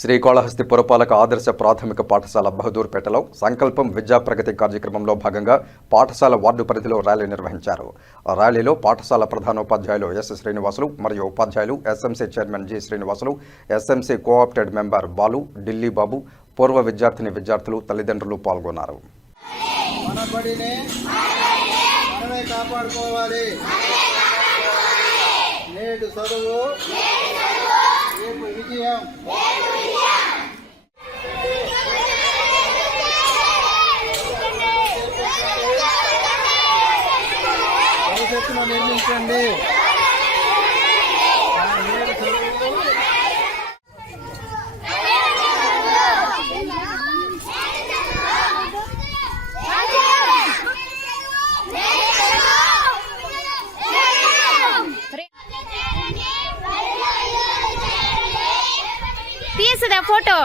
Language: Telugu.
శ్రీకాళహస్తి పురపాలక ఆదర్శ ప్రాథమిక పాఠశాల బహదూర్పేటలో సంకల్పం విద్యా ప్రగతి కార్యక్రమంలో భాగంగా పాఠశాల వార్డు పరిధిలో ర్యాలీ నిర్వహించారు. ర్యాలీలో పాఠశాల ప్రధానోపాధ్యాయులు ఎస్ శ్రీనివాసులు మరియు ఉపాధ్యాయులు SMC chairman G Srinivasulu, SMC co-opted member Balu, Delhi Babu, పూర్వ విద్యార్థులు, తల్లిదండ్రులు పాల్గొన్నారు. నిర్మించండి. తీసిదా ఫోటో.